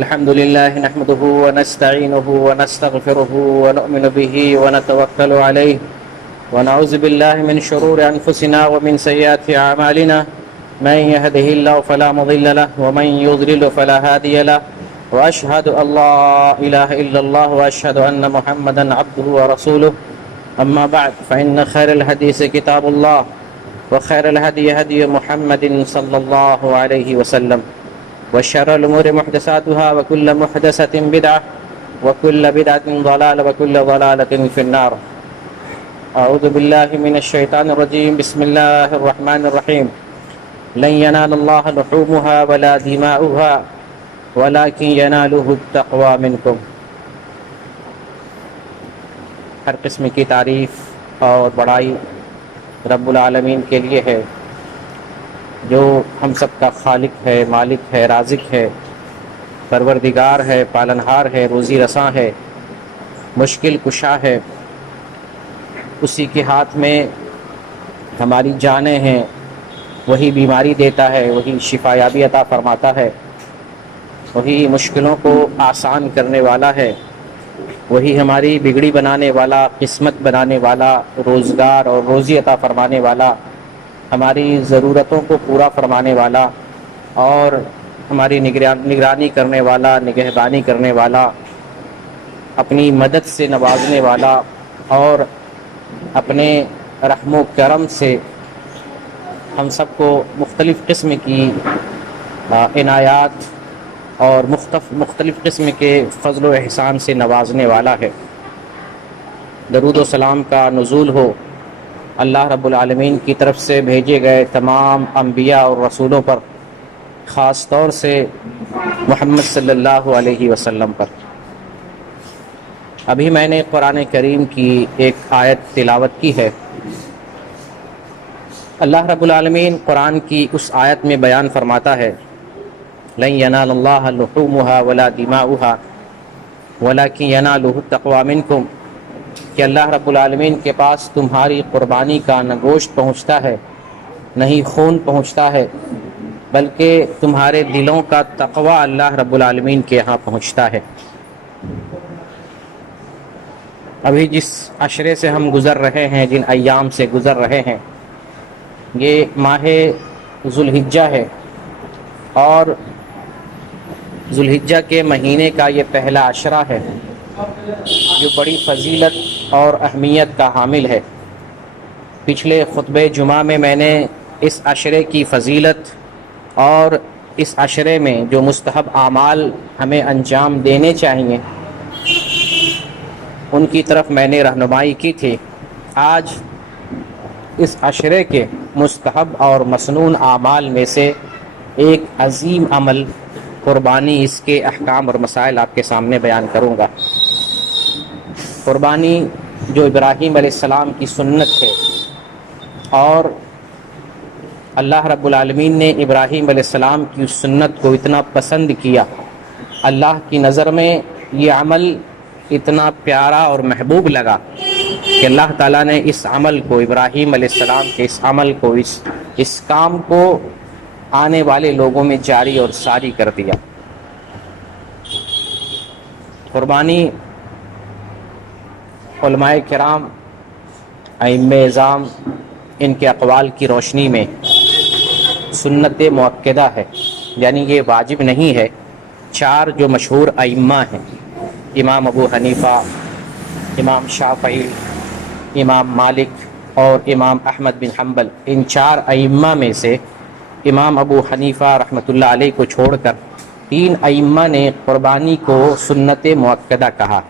الحمد لله نحمده ونستعينه ونستغفره ونؤمن به ونتوكل عليه ونعوذ بالله من شرور أنفسنا ومن سيئات أعمالنا من يهده الله فلا مضل له ومن يضلل فلا هادي له وأشهد أن لا إله إلا الله وأشهد أن محمدا عبده ورسوله أما بعد فإن خير الحديث كتاب الله وخير الهدي هدي محمد صلى الله عليه وسلم وشر الأمور محدثاتها وكل محدثة بدعة وكل بدعة ضلالة وكل ضلالة في النار. أعوذ بالله من الشيطان الرجيم. بسم الله الرحمن الرحيم. لن ينال الله لحومها ولا دماؤها ولكن يناله التقوى منكم. ہر قسم کی تعریف اور بڑائی رب العالمین کے لیے ہے جو ہم سب کا خالق ہے، مالک ہے، رازق ہے، پروردگار ہے، پالنہار ہے، روزی رساں ہے، مشکل کشا ہے. اسی کے ہاتھ میں ہماری جانیں ہیں، وہی بیماری دیتا ہے، وہی شفا یابی عطا فرماتا ہے، وہی مشکلوں کو آسان کرنے والا ہے، وہی ہماری بگڑی بنانے والا، قسمت بنانے والا، روزگار اور روزی عطا فرمانے والا، ہماری ضرورتوں کو پورا فرمانے والا اور ہماری نگرانی کرنے والا، نگہبانی کرنے والا، اپنی مدد سے نوازنے والا اور اپنے رحم و کرم سے ہم سب کو مختلف قسم کی عنایات اور مختلف قسم کے فضل و احسان سے نوازنے والا ہے. درود و سلام کا نزول ہو اللہ رب العالمین کی طرف سے بھیجے گئے تمام انبیاء اور رسولوں پر، خاص طور سے محمد صلی اللہ علیہ وسلم پر. ابھی میں نے قرآن کریم کی ایک آیت تلاوت کی ہے. اللہ رب العالمین قرآن کی اس آیت میں بیان فرماتا ہے لن ینال اللہ لحومها ولا دماؤها ولکن ینالہ التقوی منکم، کہ اللہ رب العالمین کے پاس تمہاری قربانی کا نہ گوشت پہنچتا ہے نہ ہی خون پہنچتا ہے، بلکہ تمہارے دلوں کا تقوی اللہ رب العالمین کے یہاں پہنچتا ہے. ابھی جس عشرے سے ہم گزر رہے ہیں، جن ایام سے گزر رہے ہیں، یہ ماہ ذوالحجہ ہے اور ذوالحجہ کے مہینے کا یہ پہلا عشرہ ہے جو بڑی فضیلت اور اہمیت کا حامل ہے. پچھلے خطبہ جمعہ میں نے اس عشرے کی فضیلت اور اس عشرے میں جو مستحب اعمال ہمیں انجام دینے چاہیے ان کی طرف میں نے رہنمائی کی تھی. آج اس عشرے کے مستحب اور مسنون اعمال میں سے ایک عظیم عمل قربانی، اس کے احکام اور مسائل آپ کے سامنے بیان کروں گا. قربانی جو ابراہیم علیہ السلام کی سنت ہے اور اللہ رب العالمین نے ابراہیم علیہ السلام کی اس سنت کو اتنا پسند کیا، اللہ کی نظر میں یہ عمل اتنا پیارا اور محبوب لگا کہ اللہ تعالیٰ نے اس عمل کو، ابراہیم علیہ السلام کے اس عمل کو، اس کام کو آنے والے لوگوں میں جاری اور ساری کر دیا. قربانی علماء کرام، ائمہ اعظام، ان کے اقوال کی روشنی میں سنت مؤکدہ ہے، یعنی یہ واجب نہیں ہے. چار جو مشہور ائمہ ہیں، امام ابو حنیفہ، امام شافعی، امام مالک اور امام احمد بن حنبل، ان چار ائمہ میں سے امام ابو حنیفہ رحمۃ اللہ علیہ کو چھوڑ کر تین ائمہ نے قربانی کو سنت مؤکدہ کہا،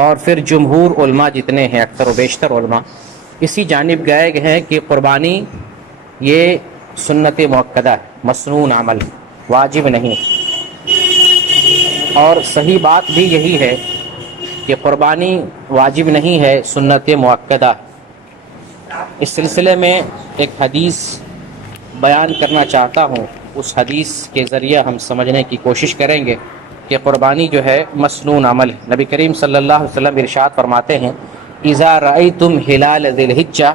اور پھر جمہور علماء جتنے ہیں، اکثر و بیشتر علماء اسی جانب گئے ہیں کہ قربانی یہ سنت مؤکدہ ہے، مسنون عمل، واجب نہیں. اور صحیح بات بھی یہی ہے کہ قربانی واجب نہیں ہے، سنت مؤکدہ. اس سلسلے میں ایک حدیث بیان کرنا چاہتا ہوں، اس حدیث کے ذریعے ہم سمجھنے کی کوشش کریں گے کہ قربانی جو ہے مسنون عمل ہے. نبی کریم صلی اللہ علیہ وسلم ارشاد فرماتے ہیں اذا رأيتم هلال ذي الحجة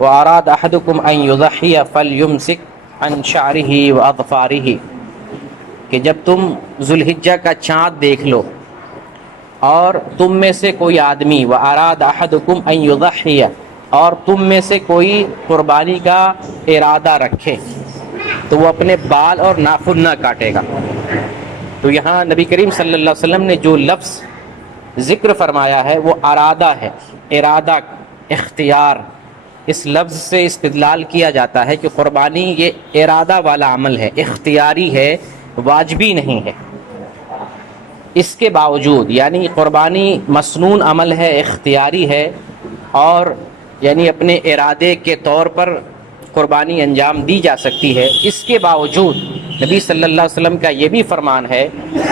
وأراد أحدكم أن يضحي فليمسك عن شعره وأظفاره، کہ جب تم ذوالحجہ کا چاند دیکھ لو اور تم میں سے کوئی آدمی وَأَرَادَ أَحَدُكُمْ أَن يُضَحِّيَ اور تم میں سے کوئی قربانی کا ارادہ رکھے تو وہ اپنے بال اور ناخن نہ کاٹے گا۔ تو یہاں نبی کریم صلی اللہ علیہ وسلم نے جو لفظ ذکر فرمایا ہے وہ ارادہ ہے، ارادہ، اختیار۔ اس لفظ سے استدلال کیا جاتا ہے کہ قربانی یہ ارادہ والا عمل ہے، اختیاری ہے، واجبی نہیں ہے۔ اس کے باوجود یعنی قربانی مسنون عمل ہے، اختیاری ہے، اور یعنی اپنے ارادے کے طور پر قربانی انجام دی جا سکتی ہے۔ اس کے باوجود نبی صلی اللہ علیہ وسلم کا یہ بھی فرمان ہے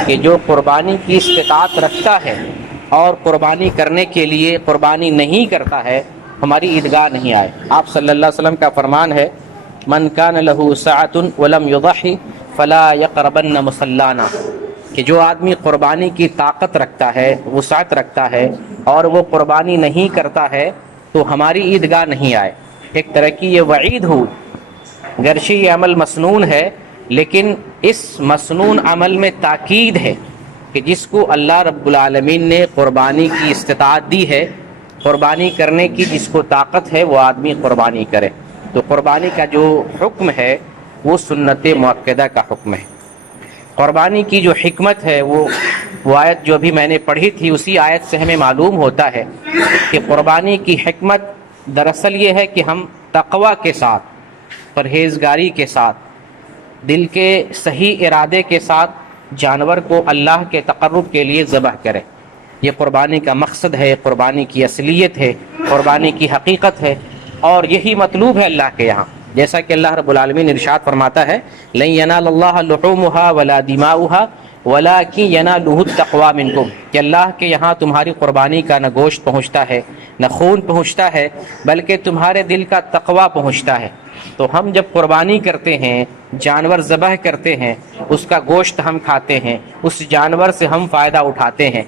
کہ جو قربانی کی استطاعت رکھتا ہے اور قربانی کرنے کے لیے قربانی نہیں کرتا ہے، ہماری عیدگاہ نہیں آئے۔ آپ صلی اللہ علیہ وسلم کا فرمان ہے من کان لہ سعۃ ولم یضحی فلا یقربن مصلانا، کہ جو آدمی قربانی کی طاقت رکھتا ہے، وسعت رکھتا ہے، اور وہ قربانی نہیں کرتا ہے تو ہماری عیدگاہ نہیں آئے۔ ایک طرح کی یہ وعید ہو، گرچہ یہ عمل مسنون ہے لیکن اس مسنون عمل میں تاکید ہے کہ جس کو اللہ رب العالمین نے قربانی کی استطاعت دی ہے، قربانی کرنے کی جس کو طاقت ہے، وہ آدمی قربانی کرے۔ تو قربانی کا جو حکم ہے وہ سنت مؤکدہ کا حکم ہے۔ قربانی کی جو حکمت ہے وہ آیت جو بھی میں نے پڑھی تھی، اسی آیت سے ہمیں معلوم ہوتا ہے کہ قربانی کی حکمت دراصل یہ ہے کہ ہم تقوی کے ساتھ، پرہیزگاری کے ساتھ، دل کے صحیح ارادے کے ساتھ جانور کو اللہ کے تقرب کے لیے ذبح کریں۔ یہ قربانی کا مقصد ہے، قربانی کی اصلیت ہے، قربانی کی حقیقت ہے، اور یہی مطلوب ہے اللہ کے یہاں۔ جیسا کہ اللہ رب العالمین ارشاد فرماتا ہے لن ینال اللہ لحومها ولا دماؤها ولکن ینالہ التقوی منکم، کہ اللہ کے یہاں تمہاری قربانی کا نہ گوشت پہنچتا ہے، نہ خون پہنچتا ہے، بلکہ تمہارے دل کا تقوی پہنچتا ہے۔ تو ہم جب قربانی کرتے ہیں، جانور ذبح کرتے ہیں، اس کا گوشت ہم کھاتے ہیں، اس جانور سے ہم فائدہ اٹھاتے ہیں،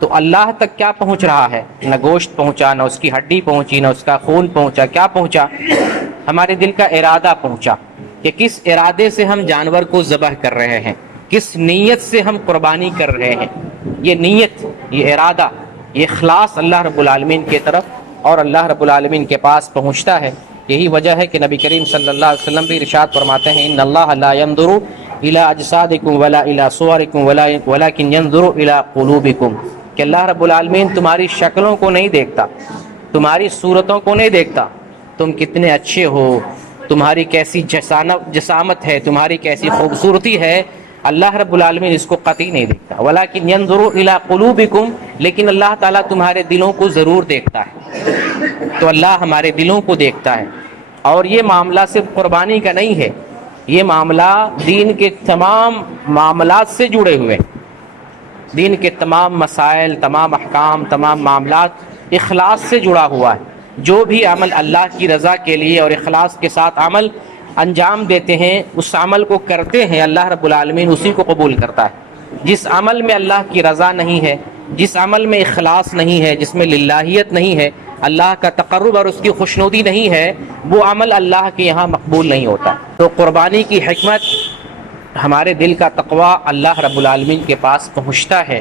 تو اللہ تک کیا پہنچ رہا ہے؟ نہ گوشت پہنچا، نہ اس کی ہڈی پہنچی، نہ اس کا خون پہنچا۔ کیا پہنچا؟ ہمارے دل کا ارادہ پہنچا کہ کس ارادے سے ہم جانور کو ذبح کر رہے ہیں، کس نیت سے ہم قربانی کر رہے ہیں۔ یہ نیت، یہ ارادہ، یہ اخلاص اللہ رب العالمین کی طرف اور اللہ رب العالمین کے پاس پہنچتا ہے۔ یہی وجہ ہے کہ نبی کریم صلی اللہ علیہ وسلم بھی ارشاد فرماتے ہیں ان اللہ لا ينظر الى اجسادکم ولا الى صورکم ولکن ينظر الى قلوبکم، کہ اللہ رب العالمین تمہاری شکلوں کو نہیں دیکھتا، تمہاری صورتوں کو نہیں دیکھتا، تم کتنے اچھے ہو، تمہاری کیسی جسامت ہے، تمہاری کیسی خوبصورتی ہے، اللہ رب العالمین اس کو قطعی نہیں دیکھتا۔ ولیکن ینظر الی قلوبکم، لیکن اللہ تعالیٰ تمہارے دلوں کو ضرور دیکھتا ہے۔ تو اللہ ہمارے دلوں کو دیکھتا ہے، اور یہ معاملہ صرف قربانی کا نہیں ہے، یہ معاملہ دین کے تمام معاملات سے جڑے ہوئے، دین کے تمام مسائل، تمام احکام، تمام معاملات اخلاص سے جڑا ہوا ہے۔ جو بھی عمل اللہ کی رضا کے لیے اور اخلاص کے ساتھ عمل انجام دیتے ہیں، اس عمل کو کرتے ہیں، اللہ رب العالمین اسی کو قبول کرتا ہے۔ جس عمل میں اللہ کی رضا نہیں ہے، جس عمل میں اخلاص نہیں ہے، جس میں للہیت نہیں ہے، اللہ کا تقرب اور اس کی خوشنودی نہیں ہے، وہ عمل اللہ کے یہاں مقبول نہیں ہوتا۔ تو قربانی کی حکمت، ہمارے دل کا تقوی اللہ رب العالمین کے پاس پہنچتا ہے،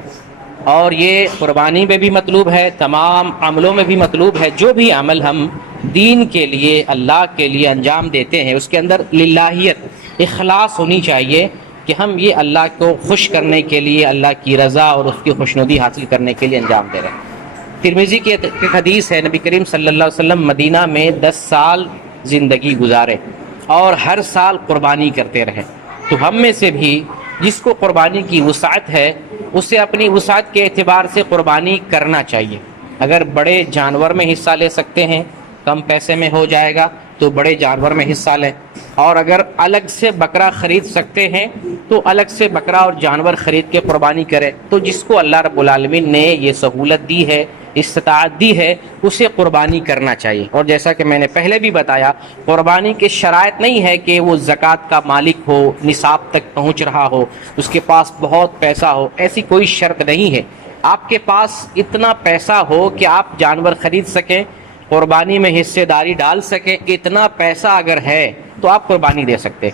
اور یہ قربانی میں بھی مطلوب ہے، تمام عملوں میں بھی مطلوب ہے۔ جو بھی عمل ہم دین کے لیے، اللہ کے لیے انجام دیتے ہیں، اس کے اندر للہیت، اخلاص ہونی چاہیے کہ ہم یہ اللہ کو خوش کرنے کے لیے، اللہ کی رضا اور اس کی خوشنودی حاصل کرنے کے لیے انجام دے رہے ہیں۔ ترمذی کی ایک حدیث ہے، نبی کریم صلی اللہ علیہ وسلم مدینہ میں 10 سال زندگی گزارے اور ہر سال قربانی کرتے رہے۔ تو ہم میں سے بھی جس کو قربانی کی وسعت ہے، اسے اپنی وسعت کے اعتبار سے قربانی کرنا چاہیے۔ اگر بڑے جانور میں حصہ لے سکتے ہیں، کم پیسے میں ہو جائے گا تو بڑے جانور میں حصہ لیں، اور اگر الگ سے بکرا خرید سکتے ہیں تو الگ سے بکرا اور جانور خرید کے قربانی کرے۔ تو جس کو اللہ رب العالمین نے یہ سہولت دی ہے، استطاعت دی ہے، اسے قربانی کرنا چاہیے۔ اور جیسا کہ میں نے پہلے بھی بتایا، قربانی کے شرائط نہیں ہے کہ وہ زکوٰۃ کا مالک ہو، نصاب تک پہنچ رہا ہو، اس کے پاس بہت پیسہ ہو، ایسی کوئی شرط نہیں ہے۔ آپ کے پاس اتنا پیسہ ہو کہ آپ جانور خرید سکیں، قربانی میں حصے داری ڈال سکیں، اتنا پیسہ اگر ہے تو آپ قربانی دے سکتے۔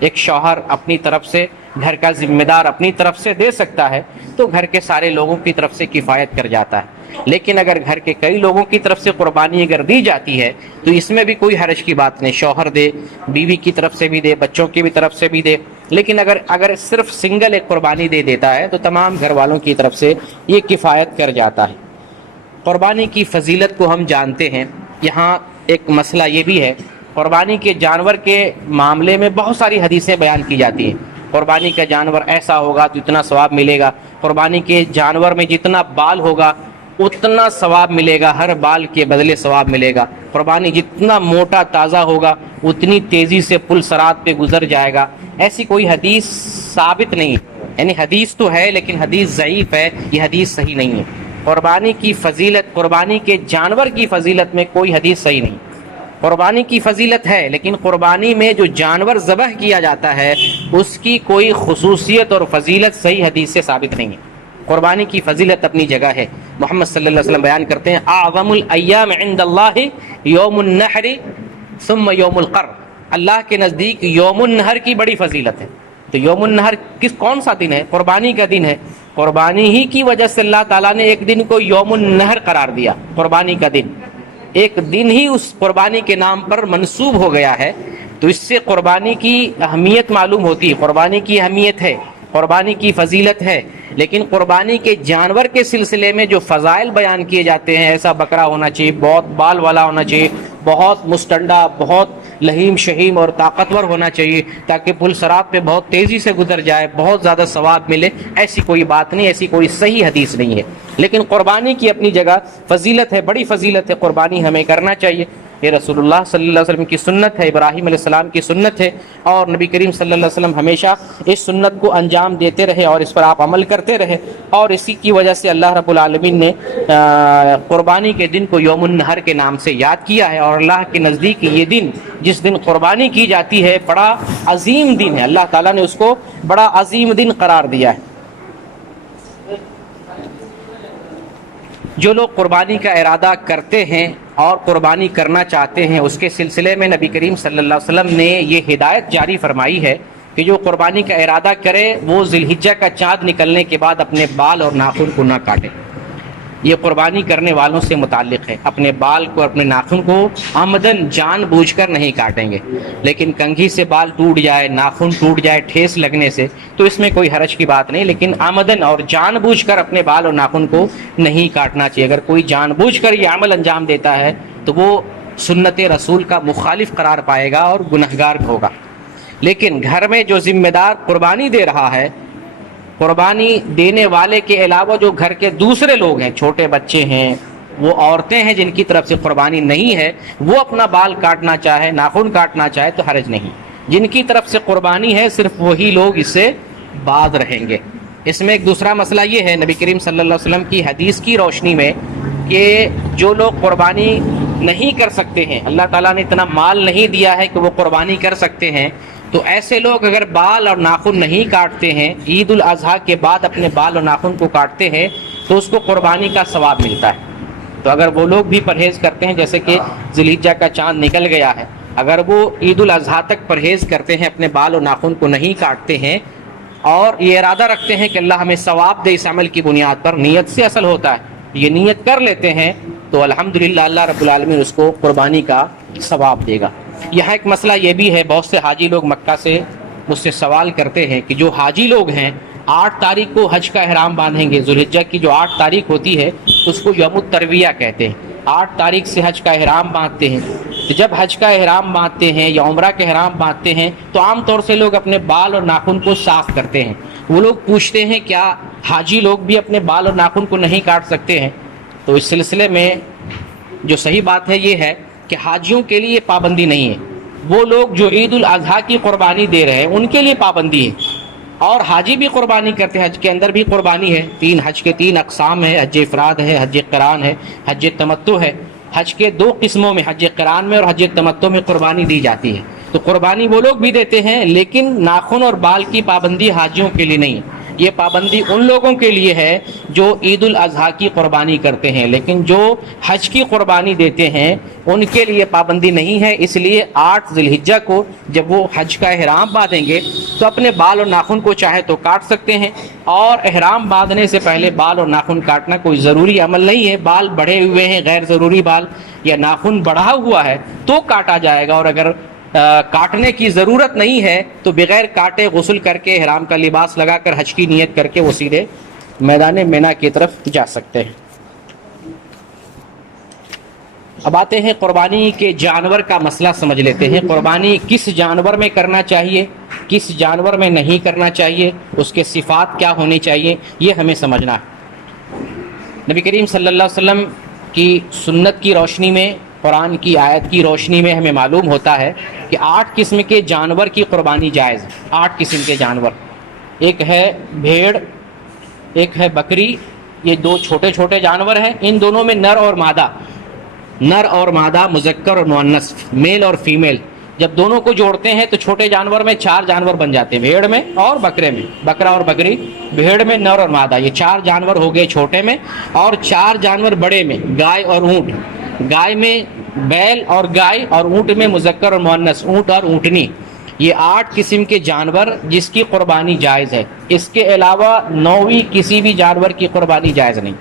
ایک شوہر اپنی طرف سے گھر کا ذمہ دار اپنی طرف سے دے سکتا ہے تو گھر کے سارے لوگوں کی طرف سے کفایت کر جاتا ہے. لیکن اگر گھر کے کئی لوگوں کی طرف سے قربانی اگر دی جاتی ہے تو اس میں بھی کوئی حرج کی بات نہیں. شوہر دے، بیوی کی طرف سے بھی دے، بچوں کی بھی طرف سے بھی دے. لیکن اگر صرف سنگل ایک قربانی دے دیتا ہے تو تمام گھر والوں کی طرف سے یہ کفایت کر جاتا ہے. قربانی کی فضیلت کو ہم جانتے ہیں. یہاں ایک مسئلہ یہ بھی ہے، قربانی کے جانور کے معاملے میں بہت ساری حدیثیں بیان کی جاتی ہیں. قربانی کا جانور ایسا ہوگا تو اتنا ثواب ملے گا، قربانی کے جانور میں جتنا بال ہوگا اتنا ثواب ملے گا، ہر بال کے بدلے ثواب ملے گا. قربانی جتنا موٹا تازہ ہوگا اتنی تیزی سے پل صراط پہ گزر جائے گا. ایسی کوئی حدیث ثابت نہیں ہے، یعنی حدیث تو ہے لیکن حدیث ضعیف ہے، یہ حدیث صحیح نہیں ہے. قربانی کی فضیلت، قربانی کے جانور کی فضیلت میں کوئی حدیث صحیح نہیں. قربانی کی فضیلت ہے لیکن قربانی میں جو جانور ذبح کیا جاتا ہے اس کی کوئی خصوصیت اور فضیلت صحیح حدیث سے ثابت نہیں ہے. قربانی کی فضیلت اپنی جگہ ہے. محمد صلی اللہ علیہ وسلم بیان کرتے ہیں اعظم الایام عند اللہ یوم النحر ثم یوم القر. اللہ کے نزدیک یوم النحر کی بڑی فضیلت ہے. تو یوم النحر کون سا دن ہے؟ قربانی کا دن ہے. قربانی ہی کی وجہ سے اللہ تعالیٰ نے ایک دن کو یوم النحر قرار دیا. قربانی کا دن ایک دن ہی اس قربانی کے نام پر منسوب ہو گیا ہے. تو اس سے قربانی کی اہمیت معلوم ہوتی ہے. قربانی کی اہمیت ہے، قربانی کی فضیلت ہے. لیکن قربانی کے جانور کے سلسلے میں جو فضائل بیان کیے جاتے ہیں، ایسا بکرا ہونا چاہیے، بہت بال والا ہونا چاہیے، بہت مستنڈا، بہت لہیم شہیم اور طاقتور ہونا چاہیے تاکہ پل صراط پہ بہت تیزی سے گزر جائے، بہت زیادہ ثواب ملے، ایسی کوئی بات نہیں، ایسی کوئی صحیح حدیث نہیں ہے. لیکن قربانی کی اپنی جگہ فضیلت ہے، بڑی فضیلت ہے. قربانی ہمیں کرنا چاہیے. یہ رسول اللہ صلی اللہ علیہ وسلم کی سنت ہے، ابراہیم علیہ السلام کی سنت ہے، اور نبی کریم صلی اللہ علیہ وسلم ہمیشہ اس سنت کو انجام دیتے رہے اور اس پر آپ عمل کرتے رہے. اور اسی کی وجہ سے اللہ رب العالمین نے قربانی کے دن کو یوم النحر کے نام سے یاد کیا ہے. اور اللہ کے نزدیک یہ دن، جس دن قربانی کی جاتی ہے، بڑا عظیم دن ہے. اللہ تعالیٰ نے اس کو بڑا عظیم دن قرار دیا ہے. جو لوگ قربانی کا ارادہ کرتے ہیں اور قربانی کرنا چاہتے ہیں، اس کے سلسلے میں نبی کریم صلی اللہ علیہ وسلم نے یہ ہدایت جاری فرمائی ہے کہ جو قربانی کا ارادہ کرے وہ ذی الحجہ کا چاند نکلنے کے بعد اپنے بال اور ناخن کو نہ کاٹے. یہ قربانی کرنے والوں سے متعلق ہے. اپنے بال کو، اپنے ناخن کو عمدن جان بوجھ کر نہیں کاٹیں گے. لیکن کنگھی سے بال ٹوٹ جائے، ناخن ٹوٹ جائے ٹھیس لگنے سے تو اس میں کوئی حرج کی بات نہیں. لیکن عمدن اور جان بوجھ کر اپنے بال اور ناخن کو نہیں کاٹنا چاہیے. اگر کوئی جان بوجھ کر یہ عمل انجام دیتا ہے تو وہ سنت رسول کا مخالف قرار پائے گا اور گنہگار ہوگا. لیکن گھر میں جو ذمہ دار قربانی دے رہا ہے، قربانی دینے والے کے علاوہ جو گھر کے دوسرے لوگ ہیں، چھوٹے بچے ہیں، وہ عورتیں ہیں جن کی طرف سے قربانی نہیں ہے، وہ اپنا بال کاٹنا چاہے، ناخن کاٹنا چاہے تو حرج نہیں. جن کی طرف سے قربانی ہے صرف وہی لوگ اس سے باز رہیں گے. اس میں ایک دوسرا مسئلہ یہ ہے نبی کریم صلی اللہ علیہ وسلم کی حدیث کی روشنی میں کہ جو لوگ قربانی نہیں کر سکتے ہیں، اللہ تعالیٰ نے اتنا مال نہیں دیا ہے کہ وہ قربانی کر سکتے ہیں، تو ایسے لوگ اگر بال اور ناخن نہیں کاٹتے ہیں، عید الاضحیٰ کے بعد اپنے بال اور ناخن کو کاٹتے ہیں تو اس کو قربانی کا ثواب ملتا ہے. تو اگر وہ لوگ بھی پرہیز کرتے ہیں، جیسے کہ ذی الحجہ کا چاند نکل گیا ہے، اگر وہ عید الاضحیٰ تک پرہیز کرتے ہیں، اپنے بال اور ناخن کو نہیں کاٹتے ہیں اور یہ ارادہ رکھتے ہیں کہ اللہ ہمیں ثواب دے اس عمل کی بنیاد پر، نیت سے اصل ہوتا ہے، یہ نیت کر لیتے ہیں تو الحمدللہ اللہ رب العالمین اس کو قربانی کا ثواب دے گا. یہاں ایک مسئلہ یہ بھی ہے، بہت سے حاجی لوگ مکہ سے مجھ سے سوال کرتے ہیں کہ جو حاجی لوگ ہیں 8 تاریخ کو حج کا احرام باندھیں گے، ذی الحجہ کی جو 8 تاریخ ہوتی ہے اس کو یوم الترویہ کہتے ہیں. 8 تاریخ سے حج کا احرام باندھتے ہیں. تو جب حج کا احرام باندھتے ہیں یا عمرہ کا احرام باندھتے ہیں تو عام طور سے لوگ اپنے بال اور ناخن کو صاف کرتے ہیں. وہ لوگ پوچھتے ہیں کیا حاجی لوگ بھی اپنے بال اور ناخن کو نہیں کاٹ سکتے ہیں؟ تو اس سلسلے میں جو صحیح بات ہے یہ ہے کہ حاجیوں کے لیے پابندی نہیں ہے. وہ لوگ جو عید الاضحیٰ کی قربانی دے رہے ہیں ان کے لیے پابندی ہے، اور حاجی بھی قربانی کرتے ہیں. حج کے اندر بھی قربانی ہے. حج کے 3 اقسام ہیں، حج افراد ہے، حج قران ہے، حج تمتع ہے. حج کے 2 قسموں میں، حج قران میں اور حج تمتع میں قربانی دی جاتی ہے. تو قربانی وہ لوگ بھی دیتے ہیں لیکن ناخن اور بال کی پابندی حاجیوں کے لیے نہیں ہے. یہ پابندی ان لوگوں کے لیے ہے جو عید الاضحیٰ کی قربانی کرتے ہیں، لیکن جو حج کی قربانی دیتے ہیں ان کے لیے پابندی نہیں ہے۔ اس لیے 8 ذی الحجہ کو جب وہ حج کا احرام باندھیں گے تو اپنے بال اور ناخن کو چاہے تو کاٹ سکتے ہیں، اور احرام باندھنے سے پہلے بال اور ناخن کاٹنا کوئی ضروری عمل نہیں ہے۔ بال بڑھے ہوئے ہیں، غیر ضروری بال یا ناخن بڑھا ہوا ہے تو کاٹا جائے گا، اور اگر کاٹنے کی ضرورت نہیں ہے تو بغیر کاٹے غسل کر کے احرام کا لباس لگا کر حج کی نیت کر کے وہ سیدھے میدان مینا کی طرف جا سکتے ہیں۔ اب آتے ہیں قربانی کے جانور کا مسئلہ سمجھ لیتے ہیں۔ قربانی کس جانور میں کرنا چاہیے، کس جانور میں نہیں کرنا چاہیے، اس کے صفات کیا ہونی چاہیے، یہ ہمیں سمجھنا ہے۔ نبی کریم صلی اللہ علیہ وسلم کی سنت کی روشنی میں، قرآن کی آیت کی روشنی میں ہمیں معلوم ہوتا ہے کہ 8 قسم کے جانور کی قربانی جائز ہے۔ 8 قسم کے جانور، ایک ہے بھیڑ، ایک ہے بکری، یہ 2 چھوٹے چھوٹے جانور ہیں۔ ان دونوں میں نر اور مادہ، مذکر اور مؤنث، میل اور فیمیل، جب دونوں کو جوڑتے ہیں تو چھوٹے جانور میں 4 جانور بن جاتے ہیں، بھیڑ میں اور بکرے میں، بکرا اور بکری، بھیڑ میں نر اور مادہ، یہ 4 جانور ہو گئے چھوٹے میں، اور 4 جانور بڑے میں، گائے اور اونٹ، گائے میں بیل اور گائے، اور اونٹ میں مذکر اور مؤنث، اونٹ اور اونٹنی۔ یہ 8 قسم کے جانور جس کی قربانی جائز ہے۔ اس کے علاوہ 9ویں کسی بھی جانور کی قربانی جائز نہیں،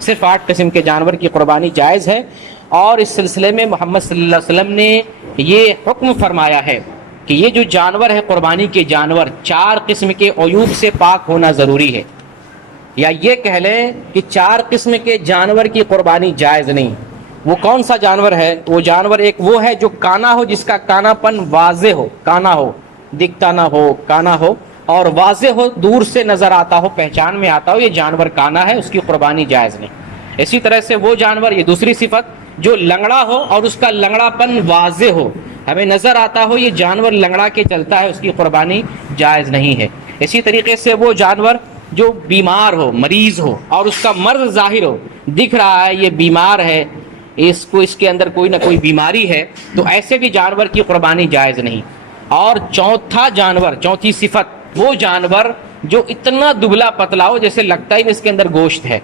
صرف 8 قسم کے جانور کی قربانی جائز ہے۔ اور اس سلسلے میں محمد صلی اللہ علیہ وسلم نے یہ حکم فرمایا ہے کہ یہ جو جانور ہے، قربانی کے جانور، 4 قسم کے عیوب سے پاک ہونا ضروری ہے، یا یہ کہہ لیں کہ 4 قسم کے جانور کی قربانی جائز نہیں۔ وہ کون سا جانور ہے؟ وہ جانور ایک وہ ہے جو کانا ہو، جس کا کانا پن واضح ہو، کانا ہو، دکھتا نہ ہو، کانا ہو اور واضح ہو، دور سے نظر آتا ہو، پہچان میں آتا ہو، یہ جانور کانا ہے، اس کی قربانی جائز نہیں۔ اسی طرح سے وہ جانور، یہ دوسری صفت، جو لنگڑا ہو اور اس کا لنگڑا پن واضح ہو، ہمیں نظر آتا ہو یہ جانور لنگڑا کے چلتا ہے، اس کی قربانی جائز نہیں ہے۔ اسی طریقے سے وہ جانور جو بیمار ہو، مریض ہو، اور اس کا مرض ظاہر ہو، دکھ رہا ہے یہ بیمار ہے، اس کے اندر کوئی نہ کوئی بیماری ہے، تو ایسے بھی جانور کی قربانی جائز نہیں۔ اور چوتھا جانور، چوتھی صفت، وہ جانور جو اتنا دبلا پتلا ہو جیسے لگتا ہی اس کے اندر گوشت ہے۔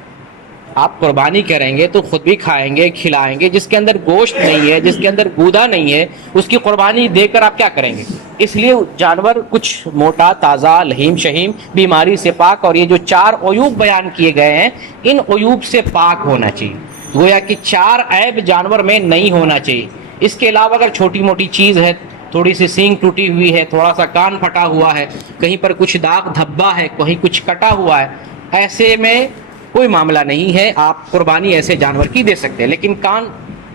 آپ قربانی کریں گے تو خود بھی کھائیں گے، کھلائیں گے، جس کے اندر گوشت نہیں ہے، جس کے اندر گودا نہیں ہے، اس کی قربانی دے کر آپ کیا کریں گے؟ اس لیے جانور کچھ موٹا، تازہ، لحیم شہیم، بیماری سے پاک، اور یہ جو 4 عیوب بیان کیے گئے ہیں ان عیوب سے پاک ہونا چاہیے، گویا کہ 4 عیب جانور میں نہیں ہونا چاہیے۔ اس کے علاوہ اگر چھوٹی موٹی چیز ہے، تھوڑی سی سینگ ٹوٹی ہوئی ہے، تھوڑا سا کان پھٹا ہوا ہے، کہیں پر کچھ داغ دھبا ہے، کہیں کچھ کٹا ہوا ہے، ایسے میں کوئی معاملہ نہیں ہے، آپ قربانی ایسے جانور کی دے سکتے ہیں۔ لیکن کان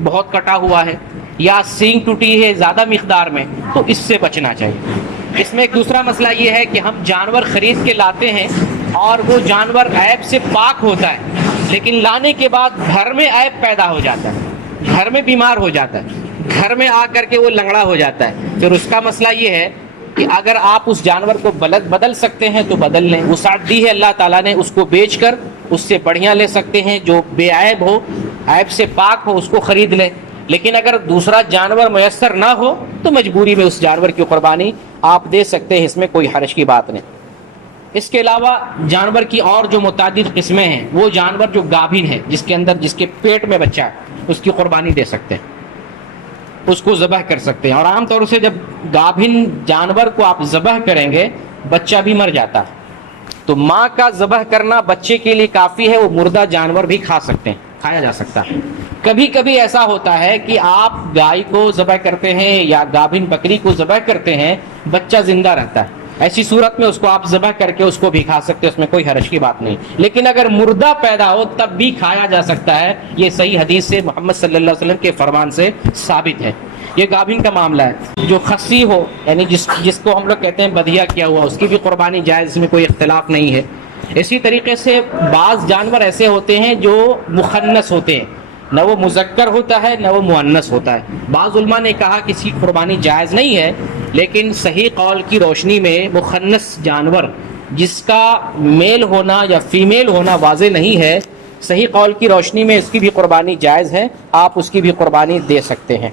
بہت کٹا ہوا ہے یا سینگ ٹوٹی ہے زیادہ مقدار میں، تو اس سے بچنا چاہیے۔ اس میں ایک دوسرا مسئلہ یہ ہے کہ ہم جانور خرید کے لاتے ہیں اور وہ جانور عیب سے پاک ہوتا ہے، لیکن لانے کے بعد گھر میں عیب پیدا ہو جاتا ہے، گھر میں بیمار ہو جاتا ہے، گھر میں آ کر کے وہ لنگڑا ہو جاتا ہے۔ پھر اس کا مسئلہ یہ ہے کہ اگر آپ اس جانور کو بدل سکتے ہیں تو بدل لیں، وسعت دی ہے اللہ تعالیٰ نے، اس کو بیچ کر اس سے بڑھیا لے سکتے ہیں، جو بے عیب ہو، عیب سے پاک ہو، اس کو خرید لیں۔ لیکن اگر دوسرا جانور میسر نہ ہو تو مجبوری میں اس جانور کی قربانی آپ دے سکتے ہیں، اس میں کوئی حرج کی بات نہیں۔ اس کے علاوہ جانور کی اور جو متعدد قسمیں ہیں، وہ جانور جو گابھن ہے، جس کے پیٹ میں بچہ ہے، اس کی قربانی دے سکتے ہیں، اس کو ذبح کر سکتے ہیں۔ اور عام طور سے جب گابھن جانور کو آپ ذبح کریں گے بچہ بھی مر جاتا ہے، تو ماں کا ذبح کرنا بچے کے لیے کافی ہے، وہ مردہ جانور بھی کھا سکتے ہیں، کھایا جا سکتا ہے۔ کبھی کبھی ایسا ہوتا ہے کہ آپ گائے کو ذبح کرتے ہیں یا گابھن بکری کو ذبح کرتے ہیں، بچہ زندہ رہتا ہے، ایسی صورت میں اس کو آپ ذبح کر کے اس کو بھی کھا سکتے ہیں، اس میں کوئی حرج کی بات نہیں۔ لیکن اگر مردہ پیدا ہو تب بھی کھایا جا سکتا ہے، یہ صحیح حدیث سے محمد صلی اللہ علیہ وسلم کے فرمان سے ثابت ہے۔ یہ گابھن کا معاملہ ہے۔ جو خصی ہو، یعنی جس کو ہم لوگ کہتے ہیں بدھیا کیا ہوا، اس کی بھی قربانی جائز، اس میں کوئی اختلاف نہیں ہے۔ اسی طریقے سے بعض جانور ایسے ہوتے ہیں جو مخنث ہوتے ہیں، نہ وہ مذکر ہوتا ہے نہ وہ مؤنث ہوتا ہے۔ بعض علماء نے کہا کہ اس کی قربانی جائز نہیں ہے، لیکن صحیح قول کی روشنی میں مخنث جانور جس کا میل ہونا یا فیمیل ہونا واضح نہیں ہے، صحیح قول کی روشنی میں اس کی بھی قربانی جائز ہے، آپ اس کی بھی قربانی دے سکتے ہیں۔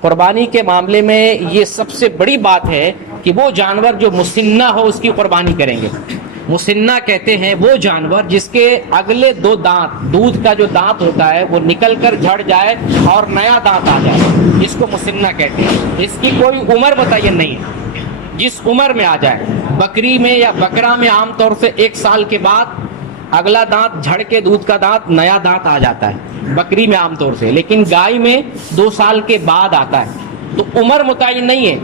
قربانی کے معاملے میں یہ سب سے بڑی بات ہے کہ وہ جانور جو مسنہ ہو اس کی قربانی کریں گے۔ مسنہ کہتے ہیں وہ جانور جس کے اگلے دو دانت، دودھ کا جو دانت ہوتا ہے وہ نکل کر جھڑ جائے اور نیا دانت آ جائے، اس کو مسنہ کہتے ہیں۔ اس کی کوئی عمر متعین نہیں ہے، جس عمر میں آ جائے۔ بکری میں یا بکرا میں عام طور سے 1 سال کے بعد اگلا دانت جھڑ کے دودھ کا دانت نیا دانت آ جاتا ہے، بکری میں عام طور سے، لیکن گائے میں 2 سال کے بعد آتا ہے۔ تو عمر متعین نہیں ہے،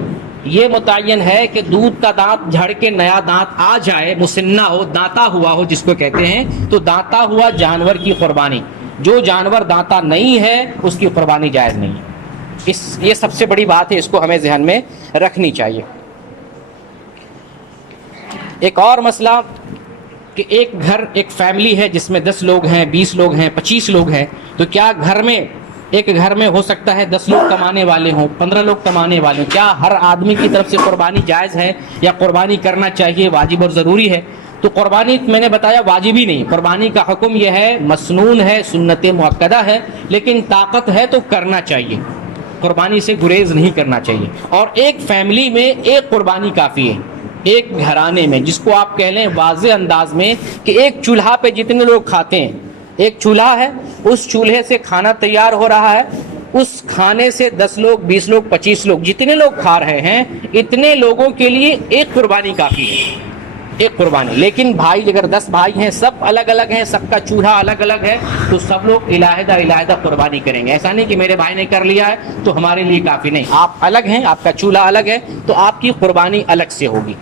یہ متعین ہے کہ دودھ کا دانت جھڑ کے نیا دانت آ جائے، مسنہ ہو، دانتا ہوا ہو جس کو کہتے ہیں۔ تو دانتا ہوا جانور کی قربانی، جو جانور دانتا نہیں ہے اس کی قربانی جائز نہیں ہے۔ یہ سب سے بڑی بات ہے، اس کو ہمیں ذہن میں رکھنی چاہیے۔ ایک اور مسئلہ کہ ایک گھر، ایک فیملی ہے جس میں 10 لوگ ہیں، 20 لوگ ہیں، 25 لوگ ہیں، تو کیا ایک گھر میں ہو سکتا ہے 10 لوگ کمانے والے ہوں، 15 لوگ کمانے والے ہوں؟ کیا ہر آدمی کی طرف سے قربانی جائز ہے یا قربانی کرنا چاہیے، واجب اور ضروری ہے؟ تو قربانی میں نے بتایا واجب ہی نہیں، قربانی کا حکم یہ ہے، مسنون ہے، سنت مؤکدہ ہے، لیکن طاقت ہے تو کرنا چاہیے، قربانی سے گریز نہیں کرنا چاہیے۔ اور ایک فیملی میں ایک قربانی کافی ہے، ایک گھرانے میں، جس کو آپ کہہ لیں واضح انداز میں کہ ایک چولہا پہ جتنے لوگ کھاتے ہیں، ایک چولہا ہے، اس چولہے سے کھانا تیار ہو رہا ہے، اس کھانے سے 10 لوگ، 20 لوگ، 25 لوگ، جتنے لوگ کھا رہے ہیں، اتنے لوگوں کے لیے ایک قربانی کافی ہے، ایک قربانی۔ لیکن بھائی اگر 10 بھائی ہیں، سب الگ الگ ہیں، سب کا چولہا الگ الگ ہے، تو سب لوگ علیحدہ قربانی کریں گے۔ ایسا نہیں کہ میرے بھائی نے کر لیا ہے تو ہمارے لیے کافی، نہیں، آپ الگ ہیں، آپ کا چولہا الگ ہے، تو آپ کی قربانی الگ سے ہوگی۔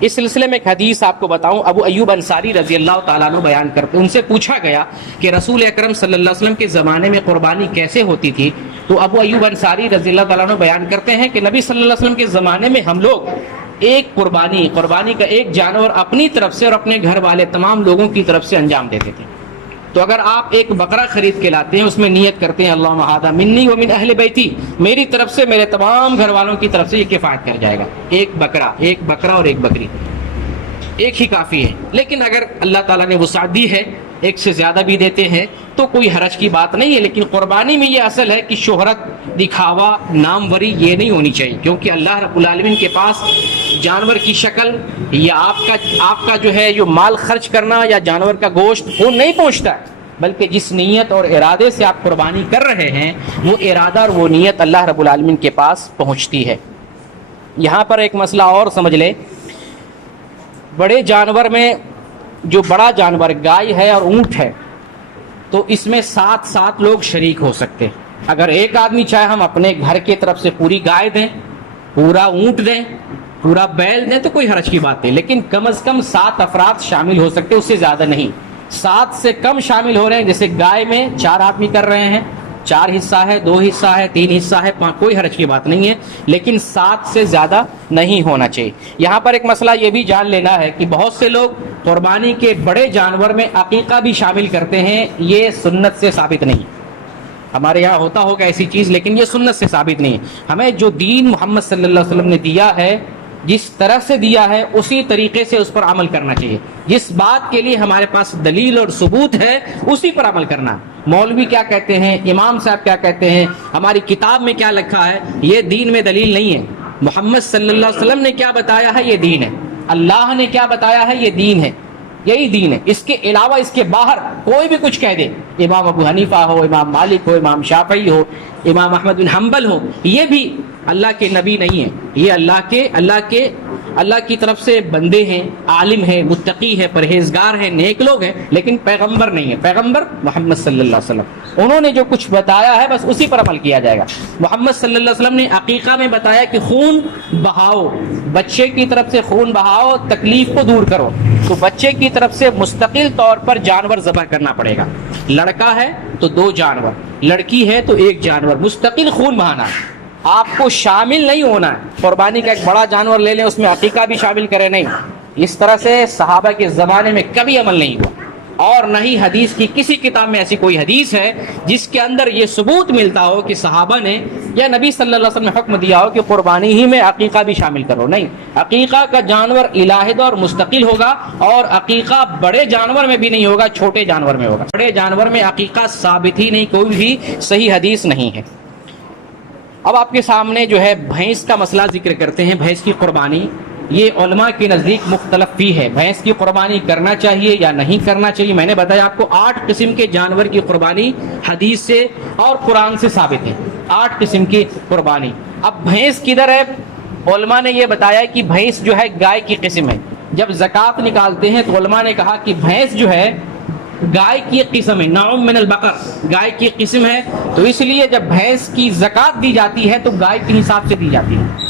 اس سلسلے میں ایک حدیث آپ کو بتاؤں، ابو ایوب انصاری رضی اللہ تعالیٰ عنہ بیان کرتے ہیں، ان سے پوچھا گیا کہ رسول اکرم صلی اللہ علیہ وسلم کے زمانے میں قربانی کیسے ہوتی تھی؟ تو ابو ایوب انصاری رضی اللہ تعالیٰ عنہ بیان کرتے ہیں کہ نبی صلی اللہ علیہ وسلم کے زمانے میں ہم لوگ ایک قربانی کا ایک جانور اپنی طرف سے اور اپنے گھر والے تمام لوگوں کی طرف سے انجام دیتے تھے۔ تو اگر آپ ایک بکرا خرید کے لاتے ہیں، اس میں نیت کرتے ہیں اللہم ھذا منی ومن اہل بیتی، میری طرف سے میرے تمام گھر والوں کی طرف سے یہ کفایت کر جائے گا، ایک بکرا اور ایک بکری، ایک ہی کافی ہے۔ لیکن اگر اللہ تعالیٰ نے وسعت دی ہے، ایک سے زیادہ بھی دیتے ہیں تو کوئی حرج کی بات نہیں ہے۔ لیکن قربانی میں یہ اصل ہے کہ شہرت، دکھاوا، ناموری یہ نہیں ہونی چاہیے، کیونکہ اللہ رب العالمین کے پاس جانور کی شکل یا آپ کا جو ہے جو مال خرچ کرنا یا جانور کا گوشت وہ نہیں پہنچتا ہے، بلکہ جس نیت اور ارادے سے آپ قربانی کر رہے ہیں وہ ارادہ اور وہ نیت اللہ رب العالمین کے پاس پہنچتی ہے۔ یہاں پر ایک مسئلہ اور سمجھ لیں، بڑے جانور میں جو بڑا جانور گائے ہے اور اونٹ ہے، تو اس میں 7 لوگ شریک ہو سکتے ہیں۔ اگر ایک آدمی چاہے ہم اپنے گھر کی طرف سے پوری گائے دیں، پورا اونٹ دیں، پورا بیل دیں تو کوئی حرج کی بات نہیں، لیکن کم از کم 7 افراد شامل ہو سکتے، اس سے زیادہ نہیں۔ 7 سے کم شامل ہو رہے ہیں، جیسے گائے میں 4 آدمی کر رہے ہیں، 4 حصہ ہے، 2 حصہ ہے، 3 حصہ ہے، کوئی حرج کی بات نہیں ہے، لیکن 7 سے زیادہ نہیں ہونا چاہیے۔ یہاں پر ایک مسئلہ یہ بھی جان لینا ہے کہ بہت سے لوگ قربانی کے بڑے جانور میں عقیقہ بھی شامل کرتے ہیں، یہ سنت سے ثابت نہیں۔ ہمارے یہاں ہوتا ہوگا ایسی چیز، لیکن یہ سنت سے ثابت نہیں ہے۔ ہمیں جو دین محمد صلی اللہ علیہ وسلم نے دیا ہے، جس طرح سے دیا ہے اسی طریقے سے اس پر عمل کرنا چاہیے۔ جس بات کے لیے ہمارے پاس دلیل اور ثبوت ہے اسی پر عمل کرنا۔ مولوی کیا کہتے ہیں، امام صاحب کیا کہتے ہیں، ہماری کتاب میں کیا لکھا ہے، یہ دین میں دلیل نہیں ہے۔ محمد صلی اللہ علیہ وسلم نے کیا بتایا ہے یہ دین ہے، اللہ نے کیا بتایا ہے یہ دین ہے، یہی دین ہے۔ اس کے علاوہ اس کے باہر کوئی بھی کچھ کہہ دے، امام ابو حنیفہ ہو، امام مالک ہو، امام شافعی ہو، امام احمد بن حنبل ہو، یہ بھی اللہ کے نبی نہیں ہے، یہ اللہ کی طرف سے بندے ہیں، عالم ہیں، متقی ہیں، پرہیزگار ہیں، نیک لوگ ہیں، لیکن پیغمبر نہیں ہے۔ پیغمبر محمد صلی اللہ علیہ وسلم، انہوں نے جو کچھ بتایا ہے بس اسی پر عمل کیا جائے گا۔ محمد صلی اللہ علیہ وسلم نے عقیقہ میں بتایا کہ خون بہاؤ، بچے کی طرف سے خون بہاؤ، تکلیف کو دور کرو، تو بچے کی طرف سے مستقل طور پر جانور ذبح کرنا پڑے گا۔ لڑکا ہے تو 2 جانور، لڑکی ہے تو 1 جانور، مستقل خون بہانا ہے، آپ کو شامل نہیں ہونا ہے۔ قربانی کا ایک بڑا جانور لے لیں، اس میں عقیقہ بھی شامل کرے، نہیں، اس طرح سے صحابہ کے زمانے میں کبھی عمل نہیں ہوا، اور نہ ہی حدیث کی کسی کتاب میں ایسی کوئی حدیث ہے جس کے اندر یہ ثبوت ملتا ہو کہ صحابہ نے یا نبی صلی اللہ علیہ وسلم نے حکم دیا ہو کہ قربانی ہی میں عقیقہ بھی شامل کرو۔ نہیں، عقیقہ کا جانور علیحدہ اور مستقل ہوگا، اور عقیقہ بڑے جانور میں بھی نہیں ہوگا، چھوٹے جانور میں ہوگا۔ بڑے جانور میں عقیقہ ثابت ہی نہیں، کوئی بھی صحیح حدیث نہیں ہے۔ اب آپ کے سامنے جو ہے بھینس کا مسئلہ ذکر کرتے ہیں، بھینس کی قربانی۔ یہ علماء کے نزدیک مختلف بھی ہے، بھینس کی قربانی کرنا چاہیے یا نہیں کرنا چاہیے۔ میں نے بتایا آپ کو 8 قسم کے جانور کی قربانی حدیث سے اور قرآن سے ثابت ہے، 8 قسم کی قربانی۔ اب بھینس کدھر ہے؟ علماء نے یہ بتایا کہ بھینس جو ہے گائے کی قسم ہے۔ جب زکوٰۃ نکالتے ہیں تو علماء نے کہا کہ بھینس جو ہے گائے کی قسم ہے، نعم من البقر، گائے کی قسم ہے، تو اس لیے جب بھینس کی زکوٰۃ دی جاتی ہے تو گائے کے حساب سے دی جاتی ہے۔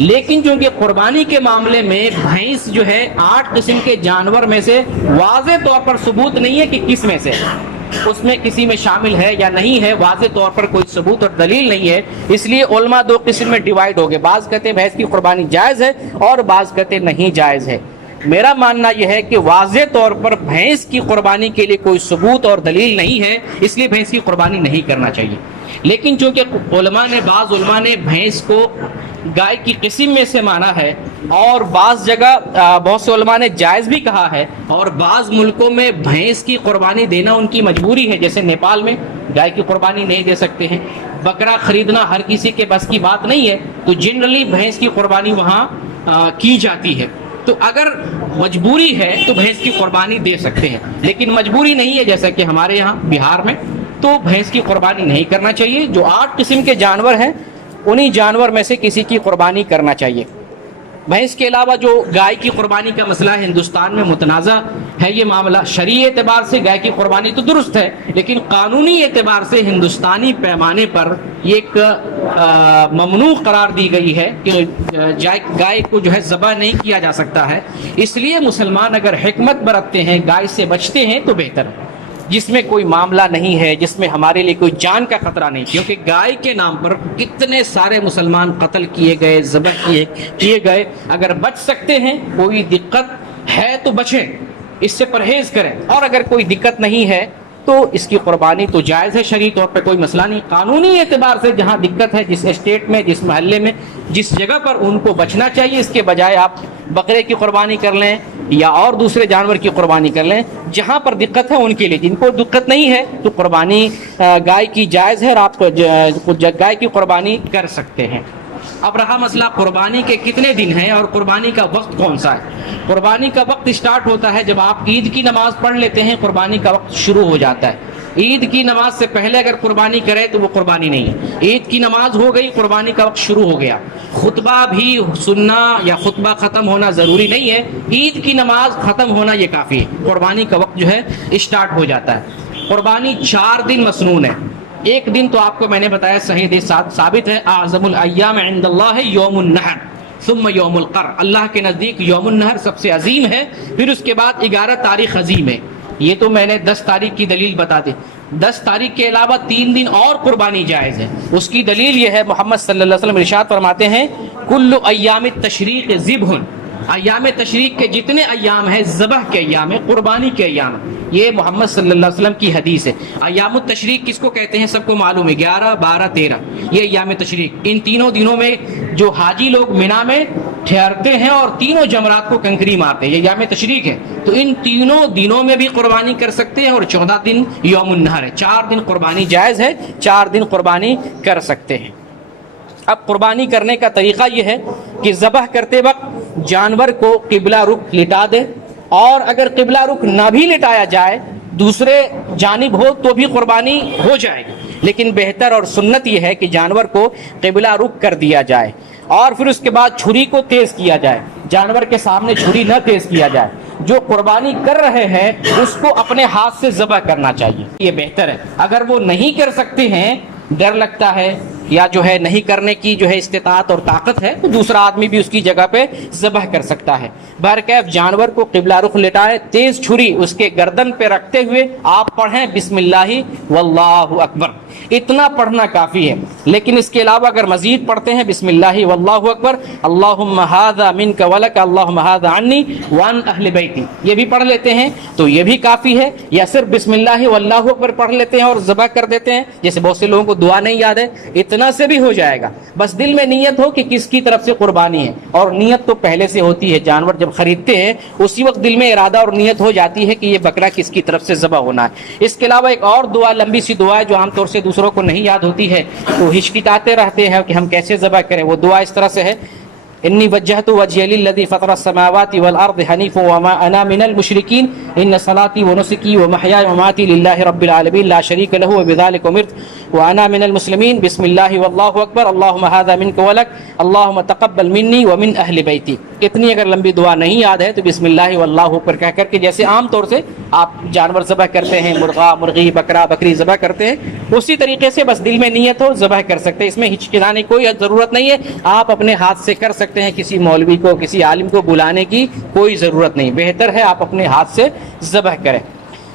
لیکن چونکہ قربانی کے معاملے میں بھینس جو ہے 8 قسم کے جانور میں سے واضح طور پر ثبوت نہیں ہے کہ کس میں سے اس میں کسی میں شامل ہے یا نہیں ہے، واضح طور پر کوئی ثبوت اور دلیل نہیں ہے، اس لیے علماء 2 قسم میں ڈیوائیڈ ہو گئے، بعض کہتے ہیں بھینس کی قربانی جائز ہے اور بعض کہتے ہیں نہیں جائز ہے۔ میرا ماننا یہ ہے کہ واضح طور پر بھینس کی قربانی کے لیے کوئی ثبوت اور دلیل نہیں ہے، اس لیے بھینس کی قربانی نہیں کرنا چاہیے۔ لیکن چونکہ بعض علماء نے بھینس کو گائے کی قسم میں سے مانا ہے، اور بعض جگہ بہت سے علماء نے جائز بھی کہا ہے، اور بعض ملکوں میں بھینس کی قربانی دینا ان کی مجبوری ہے، جیسے نیپال میں گائے کی قربانی نہیں دے سکتے ہیں، بکرا خریدنا ہر کسی کے بس کی بات نہیں ہے، تو جنرلی بھینس کی قربانی وہاں کی جاتی ہے۔ تو اگر مجبوری ہے تو بھینس کی قربانی دے سکتے ہیں، لیکن مجبوری نہیں ہے جیسا کہ ہمارے یہاں بہار میں، تو بھینس کی قربانی نہیں کرنا چاہیے۔ جو 8 قسم کے جانور ہیں انہی جانور میں سے کسی کی قربانی کرنا چاہیے۔ بھینس کے علاوہ جو گائے کی قربانی کا مسئلہ ہے، ہندوستان میں متنازع ہے یہ معاملہ۔ شرعی اعتبار سے گائے کی قربانی تو درست ہے، لیکن قانونی اعتبار سے ہندوستانی پیمانے پر یہ ایک ممنوع قرار دی گئی ہے کہ گائے کو جو ہے ذبح نہیں کیا جا سکتا ہے۔ اس لیے مسلمان اگر حکمت برتتے ہیں، گائے سے بچتے ہیں تو بہتر ہے، جس میں کوئی معاملہ نہیں ہے، جس میں ہمارے لیے کوئی جان کا خطرہ نہیں، کیونکہ گائے کے نام پر کتنے سارے مسلمان قتل کیے گئے، ذبح کیے گئے۔ اگر بچ سکتے ہیں، کوئی دقت ہے تو بچیں، اس سے پرہیز کریں، اور اگر کوئی دقت نہیں ہے تو اس کی قربانی تو جائز ہے، شرعی طور پہ کوئی مسئلہ نہیں۔ قانونی اعتبار سے جہاں دقت ہے، جس اسٹیٹ میں، جس محلے میں، جس جگہ پر، ان کو بچنا چاہیے، اس کے بجائے آپ بکرے کی قربانی کر لیں یا اور دوسرے جانور کی قربانی کر لیں۔ جہاں پر دقت ہے ان کے لیے، جن کو دقت نہیں ہے تو قربانی گائے کی جائز ہے، اور آپ گائے کی قربانی کر سکتے ہیں۔ اب رہا مسئلہ قربانی کے کتنے دن ہیں اور قربانی کا وقت کون سا ہے۔ قربانی کا وقت اسٹارٹ ہوتا ہے جب آپ عید کی نماز پڑھ لیتے ہیں، قربانی کا وقت شروع ہو جاتا ہے۔ عید کی نماز سے پہلے اگر قربانی کرے تو وہ قربانی نہیں ہے۔ عید کی نماز ہو گئی، قربانی کا وقت شروع ہو گیا۔ خطبہ بھی سننا یا خطبہ ختم ہونا ضروری نہیں ہے، عید کی نماز ختم ہونا یہ کافی ہے، قربانی کا وقت جو ہے اسٹارٹ ہو جاتا ہے۔ قربانی 4 دن مسنون ہے۔ ایک دن تو آپ کو میں نے بتایا صحیح حدیث ثابت ہے، اعظم الایام عند اللہ یوم النحر ثم یوم القر، اللہ کے نزدیک یوم النحر سب سے عظیم ہے، پھر اس کے بعد 11 تاریخ عظیم ہے۔ یہ تو میں نے 10 تاریخ کی دلیل بتا دی۔ 10 تاریخ کے علاوہ 3 دن اور قربانی جائز ہے۔ اس کی دلیل یہ ہے، محمد صلی اللہ علیہ وسلم ارشاد فرماتے ہیں کل ایام التشریق ذبح، ایام تشریق کے جتنے ایام ہیں ذبح کے ایام ہیں، قربانی کے ایام ہیں۔ یہ محمد صلی اللہ علیہ وسلم کی حدیث ہے۔ ایام التشریق کس کو کہتے ہیں سب کو معلوم ہے، 11 12 13 یہ ایام تشریق۔ ان تینوں دنوں میں جو حاجی لوگ مینا میں ٹھہرتے ہیں اور تینوں جمرات کو کنکری مارتے ہیں، یہ ایام تشریق ہے۔ تو ان تینوں دنوں میں بھی قربانی کر سکتے ہیں، اور 14 دن یوم النحر ہے، 4 دن قربانی جائز ہے، 4 دن قربانی کر سکتے ہیں۔ اب قربانی کرنے کا طریقہ یہ ہے کہ ذبح کرتے وقت جانور کو قبلہ رخ لٹا دے، اور اگر قبلہ رخ نہ بھی لٹایا جائے، دوسرے جانب ہو تو بھی قربانی ہو جائے گی، لیکن بہتر اور سنت یہ ہے کہ جانور کو قبلہ رخ کر دیا جائے، اور پھر اس کے بعد چھری کو تیز کیا جائے، جانور کے سامنے چھری نہ تیز کیا جائے۔ جو قربانی کر رہے ہیں اس کو اپنے ہاتھ سے ذبح کرنا چاہیے، یہ بہتر ہے۔ اگر وہ نہیں کر سکتے ہیں، ڈر لگتا ہے یا جو ہے نہیں کرنے کی جو ہے استطاعت اور طاقت ہے، تو دوسرا آدمی بھی اس کی جگہ پہ ذبح کر سکتا ہے۔ بہرکیف جانور کو قبلہ رخ لٹائے، تیز چھری اس کے گردن پہ رکھتے ہوئے آپ پڑھیں بسم اللہ واللہ اکبر، اتنا پڑھنا کافی ہے۔ لیکن اس کے علاوہ اگر مزید پڑھتے ہیں بسم اللہ واللہ اکبر، اللہم ھذا منک ولک اللہم ھذا عنی وعن اہل بیتی، یہ بھی پڑھ لیتے ہیں تو یہ بھی کافی ہے۔ یا صرف بسم اللہ واللہ اکبر پڑھ لیتے ہیں اور ذبح کر دیتے ہیں، جیسے بہت سے لوگوں کو دعا نہیں یاد ہے، اتنا سے بھی ہو جائے گا۔ بس دل میں نیت ہو کہ کس کی طرف سے قربانی ہے، اور نیت تو پہلے سے ہوتی ہے، جانور جب خریدتے ہیں اسی وقت دل میں ارادہ اور نیت ہو جاتی ہے کہ یہ بکرا کس کی طرف سے ذبح ہونا ہے۔ اس کے علاوہ ایک اور دعا، لمبی سی دعا ہے جو عام طور سے دوسروں کو نہیں یاد ہوتی ہے، تو ہچکچاتے رہتے ہیں کہ ہم کیسے ذبح کریں۔ وہ دعا اس طرح سے ہے، انی وجہت وجہی للذی فطر السماوات والارض حنیفا وما انا من المشرکین ان صلاتی ونسکی ومحیای ومماتی للہ رب العالمین لا شریک لہ وبذلک امرت وانا من المسلمین بسم اللہ واللہ اکبر اللہم ھذا منک ولک اللہم تقبل منی ومن اہل بیتی. اتنی اگر لمبی دعا نہیں یاد ہے تو بسم اللہ واللہ اکبر کہہ کر کے جیسے عام طور سے آپ جانور ذبح کرتے ہیں، مرغا مرغی بکرا بکری ذبح کرتے ہیں، اسی طریقے سے بس دل میں نیت ہو ذبح کر سکتے ہیں. اس میں ہچکچانے کوئی ضرورت نہیں ہے. آپ اپنے ہاتھ سے کر سکتے ہیں، کسی مولوی کو کسی عالم کو بلانے کی کوئی ضرورت نہیں. بہتر ہے آپ اپنے ہاتھ سے ذبح کریں.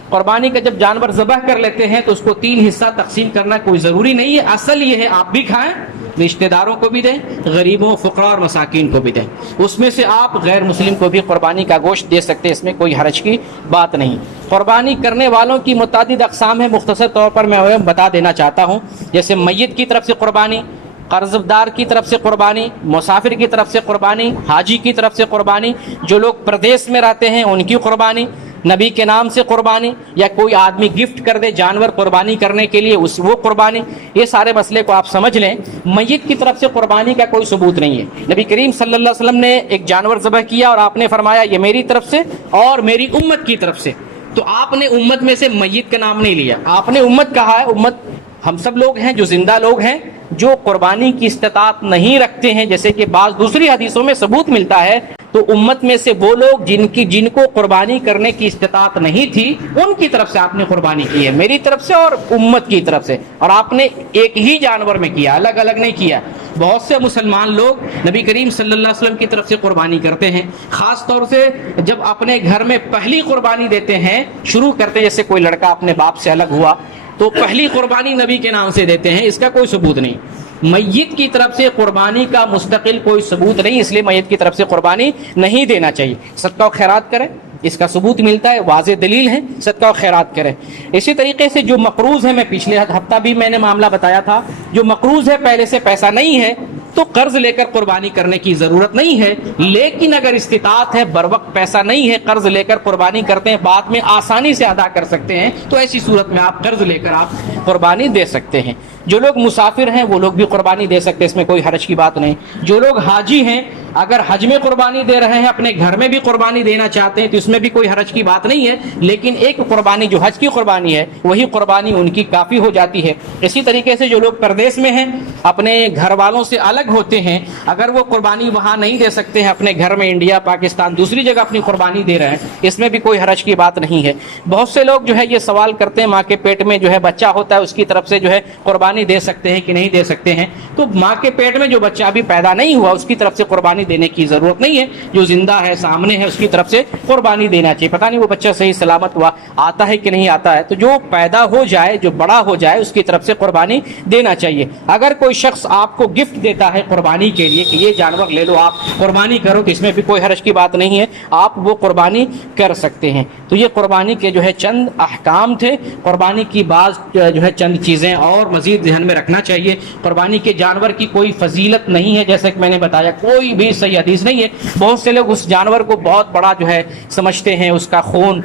قربانی کا جب جانور ذبح کر لیتے ہیں تو اس کو 3 حصہ تقسیم کرنا کوئی ضروری نہیں ہے. اصل یہ ہے آپ بھی کھائیں، رشتہ داروں کو بھی دیں، غریبوں فقراء اور مساکین کو بھی دیں. اس میں سے آپ غیر مسلم کو بھی قربانی کا گوشت دے سکتے ہیں، اس میں کوئی حرج کی بات نہیں. قربانی کرنے والوں کی متعدد اقسام ہیں، مختصر طور پر میں بتا دینا چاہتا ہوں. جیسے میت کی طرف سے قربانی، قرض دار کی طرف سے قربانی، مسافر کی طرف سے قربانی، حاجی کی طرف سے قربانی، جو لوگ پردیس میں رہتے ہیں ان کی قربانی، نبی کے نام سے قربانی، یا کوئی آدمی گفٹ کر دے جانور قربانی کرنے کے لیے وہ قربانی. یہ سارے مسئلے کو آپ سمجھ لیں. میت کی طرف سے قربانی کا کوئی ثبوت نہیں ہے. نبی کریم صلی اللہ علیہ وسلم نے ایک جانور ذبح کیا اور آپ نے فرمایا یہ میری طرف سے اور میری امت کی طرف سے. تو آپ نے امت میں سے میت کا نام نہیں لیا، آپ نے امت کہا ہے. امت ہم سب لوگ ہیں جو زندہ لوگ ہیں، جو قربانی کی استطاعت نہیں رکھتے ہیں. جیسے کہ بعض دوسری حدیثوں میں ثبوت ملتا ہے تو امت میں سے وہ لوگ جن کو قربانی کرنے کی استطاعت نہیں تھی ان کی طرف سے آپ نے قربانی کی ہے، میری طرف سے اور امت کی طرف سے. اور آپ نے ایک ہی جانور میں کیا، الگ الگ نہیں کیا. بہت سے مسلمان لوگ نبی کریم صلی اللہ علیہ وسلم کی طرف سے قربانی کرتے ہیں. خاص طور سے جب اپنے گھر میں پہلی قربانی دیتے ہیں، شروع کرتے، جیسے کوئی لڑکا اپنے باپ سے الگ ہوا تو پہلی قربانی نبی کے نام سے دیتے ہیں. اس کا کوئی ثبوت نہیں. میت کی طرف سے قربانی کا مستقل کوئی ثبوت نہیں، اس لیے میت کی طرف سے قربانی نہیں دینا چاہیے. صدقہ و خیرات کریں، اس کا ثبوت ملتا ہے، واضح دلیل ہے، صدقہ و خیرات کریں. اسی طریقے سے جو مقروض ہے، میں پچھلے ہفتہ بھی میں نے معاملہ بتایا تھا، جو مقروض ہے پہلے سے پیسہ نہیں ہے تو قرض لے کر قربانی کرنے کی ضرورت نہیں ہے. لیکن اگر استطاعت ہے، بر وقت پیسہ نہیں ہے، قرض لے کر قربانی کرتے ہیں، بعد میں آسانی سے ادا کر سکتے ہیں، تو ایسی صورت میں آپ قرض لے کر آپ قربانی دے سکتے ہیں. جو لوگ مسافر ہیں وہ لوگ بھی قربانی دے سکتے ہیں، اس میں کوئی حرج کی بات نہیں. جو لوگ حاجی ہیں اگر حج میں قربانی دے رہے ہیں، اپنے گھر میں بھی قربانی دینا چاہتے ہیں تو اس میں بھی کوئی حرج کی بات نہیں ہے. لیکن ایک قربانی جو حج کی قربانی ہے وہی قربانی ان کی کافی ہو جاتی ہے. اسی طریقے سے جو لوگ پردیس میں ہیں، اپنے گھر والوں سے الگ ہوتے ہیں، اگر وہ قربانی وہاں نہیں دے سکتے ہیں، اپنے گھر میں انڈیا پاکستان دوسری جگہ اپنی قربانی دے رہے ہیں، اس میں بھی کوئی حرج کی بات نہیں ہے. بہت سے لوگ جو ہے یہ سوال کرتے ہیں، ماں کے پیٹ میں جو ہے بچہ ہوتا ہے اس کی طرف سے جو ہے قربانی دے سکتے ہیں کہ نہیں دے سکتے ہیں. تو ماں کے پیٹ میں جو بچہ ابھی پیدا نہیں ہوا اس کی طرف سے قربانی دینے کی ضرورت نہیں ہے. جو زندہ ہے، سامنے ہے، اس کی طرف سے قربانی دینا چاہیے. پتہ نہیں وہ بچہ صحیح سلامت ہوا آتا ہے کہ نہیں آتا ہے، تو جو پیدا ہو جائے، جو بڑا ہو جائے، اس کی طرف سے قربانی دینا چاہیے. اگر کوئی شخص آپ کو گفٹ دیتا ہے قربانی کے لیے کہ یہ جانور لے لو، آپ قربانی کرو، تو اس میں بھی کوئی حرج کی بات نہیں ہے، آپ وہ قربانی کر سکتے ہیں. تو یہ قربانی کے جو ہے چند احکام تھے. قربانی کی بعض جو ہے چند چیزیں اور مزید ذہن میں رکھنا چاہیے. قربانی کے جانور کی کوئی فضیلت نہیں ہے، جیسا کہ میں نے بتایا کوئی بھی صحیح حدیث نہیں ہے. بہت سے لوگ اس جانور کو بہت بڑا جو ہے سمجھتے ہیں، اس کا خون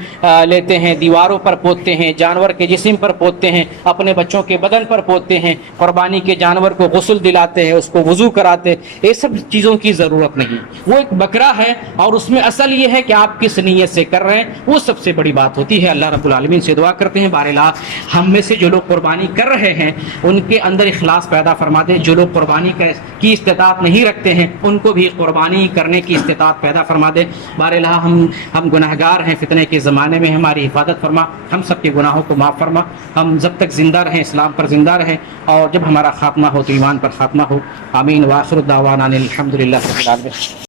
لیتے ہیں، دیواروں پر پوتتے ہیں، جانور کے جسم پر پوتتے ہیں، اپنے بچوں کے بدن پر پوتتے ہیں، قربانی کے جانور کو غسل دلاتے ہیں، اس کو وضو کراتے ہیں. یہ سب چیزوں کی ضرورت نہیں. وہ ایک بکرا ہے اور اس میں اصل یہ ہے کہ آپ کس نیت سے کر رہے ہیں، وہ سب سے بڑی بات ہوتی ہے. اللہ رب العالمین سے دعا کرتے ہیں باراللہ ہم میں سے جو لوگ قربانی کر رہے ہیں ان کے اندر اخلاص پیدا فرما دے. جو لوگ قربانی کی استطاعت نہیں رکھتے ہیں ان کو بھی قربانی کرنے کی استطاعت پیدا فرما دے. باراللہ ہم گناہگار ہیں، فتنے کے زمانے میں ہماری حفاظت فرما، ہم سب کے گناہوں کو معاف فرما. ہم جب تک زندہ رہیں اسلام پر زندہ رہیں، اور جب ہمارا خاتمہ ہو تو ایمان پر خاتمہ ہو. آمین. وآخر دعوانا الحمدللہ رب العالمین.